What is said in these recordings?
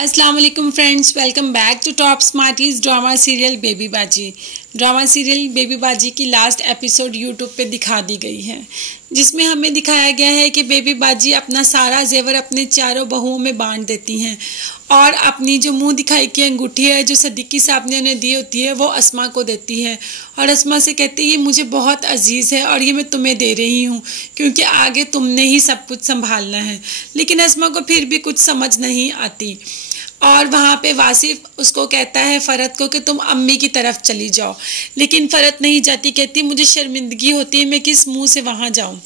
अस्सलाम वालेकुम friends, welcome back to top smarties drama serial baby Baji. Drama serial baby Baji की last episode YouTube पे दिखा दी गई है, जिसमें हमें दिखाया गया है कि बेबी बाजी अपना सारा जेवर अपने चारों बहुओं में बांट देती हैं और अपनी जो मुंह दिखाई की अंगूठी है जो सदीकी साहब ने उन्हें दी होती है वो अस्मा को देती है और अस्मा से कहती है ये मुझे बहुत अजीज़ है और ये मैं तुम्हें दे रही हूँ क्योंकि आगे तुमने ही सब कुछ संभालना है। लेकिन अस्मा को फिर भी कुछ समझ नहीं आती और वहाँ पे वासिफ उसको कहता है फ़रत को कि तुम अम्मी की तरफ चली जाओ, लेकिन फ़रत नहीं जाती, कहती मुझे शर्मिंदगी होती है, मैं किस मुंह से वहाँ जाऊँ,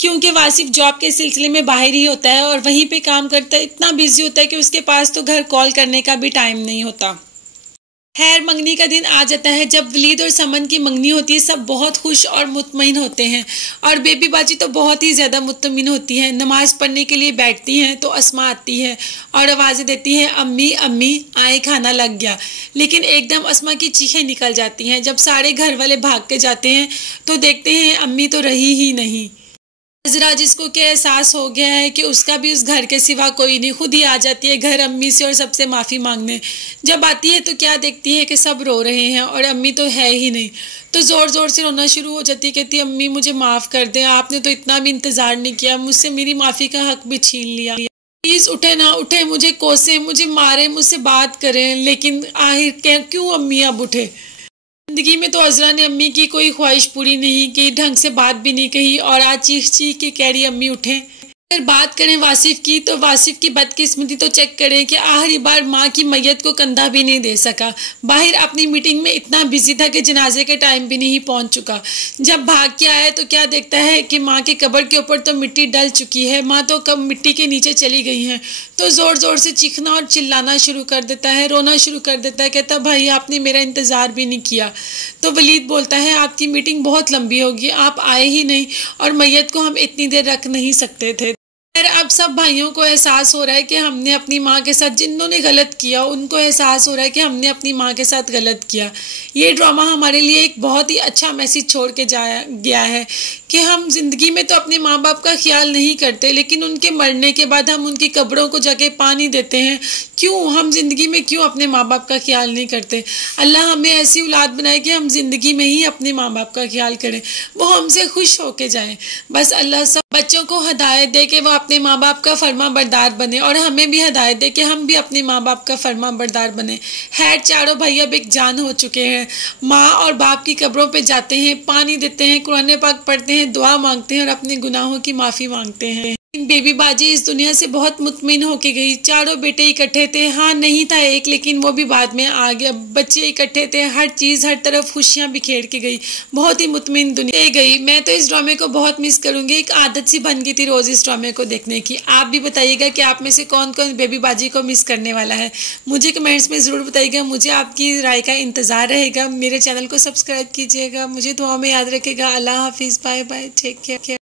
क्योंकि वासिफ जॉब के सिलसिले में बाहर ही होता है और वहीं पे काम करता है, इतना बिजी होता है कि उसके पास तो घर कॉल करने का भी टाइम नहीं होता। खैर मंगनी का दिन आ जाता है। जब वलीद और समन की मंगनी होती है सब बहुत खुश और मुतमईन होते हैं और बेबी बाजी तो बहुत ही ज़्यादा मुतमईन होती हैं। नमाज़ पढ़ने के लिए बैठती हैं तो अस्मा आती है और आवाज़ें देती हैं अम्मी अम्मी आए खाना लग गया, लेकिन एकदम अस्मा की चीखें निकल जाती हैं। जब सारे घर वाले भाग के जाते हैं तो देखते हैं अम्मी तो रही ही नहीं। नजरा जिसको क्या एहसास हो गया है कि उसका भी उस घर के सिवा कोई नहीं, खुद ही आ जाती है घर अम्मी से और सबसे माफ़ी मांगने। जब आती है तो क्या देखती है कि सब रो रहे हैं और अम्मी तो है ही नहीं, तो ज़ोर ज़ोर से रोना शुरू हो जाती है। कहती है अम्मी मुझे माफ़ कर दें, आपने तो इतना भी इंतज़ार नहीं किया, मुझसे मेरी माफ़ी का हक भी छीन लिया, प्लीज़ उठे ना उठे, मुझे कोसें, मुझे मारे, मुझसे बात करें, लेकिन आखिर क्यों अम्मी अब उठे। जिंदगी में तो अज़रा ने अम्मी की कोई ख्वाहिश पूरी नहीं की, ढंग से बात भी नहीं कही और आज चीख चीख के कह रही अम्मी उठें। अगर बात करें वासिफ की तो वासिफ की बदकिस्मती तो चेक करें कि आखिरी बार माँ की मैयत को कंधा भी नहीं दे सका, बाहर अपनी मीटिंग में इतना बिजी था कि जनाजे के टाइम भी नहीं पहुँच चुका। जब भाग के आया तो क्या देखता है कि माँ के कब्र के ऊपर तो मिट्टी डल चुकी है, माँ तो कब मिट्टी के नीचे चली गई हैं, तो ज़ोर ज़ोर से चीखना और चिल्लाना शुरू कर देता है, रोना शुरू कर देता है। कहता भाई आपने मेरा इंतज़ार भी नहीं किया। तो वलीद बोलता है आपकी मीटिंग बहुत लंबी होगी, आप आए ही नहीं और मैयत को हम इतनी देर रख नहीं सकते थे। अब सब भाइयों को एहसास हो रहा है कि हमने अपनी माँ के साथ, जिन्होंने गलत किया उनको एहसास हो रहा है कि हमने अपनी माँ के साथ गलत किया। ये ड्रामा हमारे लिए एक बहुत ही अच्छा मैसेज छोड़ के जाया गया है कि हम जिंदगी में तो अपने माँ बाप का ख्याल नहीं करते, लेकिन उनके मरने के बाद हम उनकी कब्रों को जाके पानी देते हैं। क्यों हम जिंदगी में क्यों अपने माँ बाप का ख्याल नहीं करते। अल्लाह हमें ऐसी औलाद बनाए कि हम जिंदगी में ही अपने माँ बाप का ख्याल करें, वो हमसे खुश होके जाएं। बस अल्लाह सब बच्चों को हिदायत दे कि वो अपने माँ बाप का फर्मा बरदार बने और हमें भी हिदायत दे कि हम भी अपने माँ बाप का फर्मा बरदार बने। खैर चारों भाई अब एक जान हो चुके हैं, माँ और बाप की कब्रों पे जाते हैं, पानी देते हैं, कुरान पाक पढ़ते हैं, दुआ मांगते हैं और अपने गुनाहों की माफ़ी मांगते हैं। बेबी बाजी इस दुनिया से बहुत मुतमिन होके गई। चारों बेटे इकट्ठे थे, हाँ नहीं था एक, लेकिन वो भी बाद में आ गया। बच्चे इकट्ठे थे, हर चीज़ हर तरफ खुशियाँ बिखेर के गई, बहुत ही मुतमिन दुनिया गई। मैं तो इस ड्रामे को बहुत मिस करूँगी, एक आदत सी बन गई थी रोज़ इस ड्रामे को देखने की। आप भी बताइएगा कि आप में से कौन कौन बेबी बाजी को मिस करने वाला है, मुझे कमेंट्स में ज़रूर बताइएगा। मुझे आपकी राय का इंतज़ार रहेगा। मेरे चैनल को सब्सक्राइब कीजिएगा, मुझे दुआ में याद रखेगा। अल्लाह हाफिज़, बाय बाय, टेक केयर।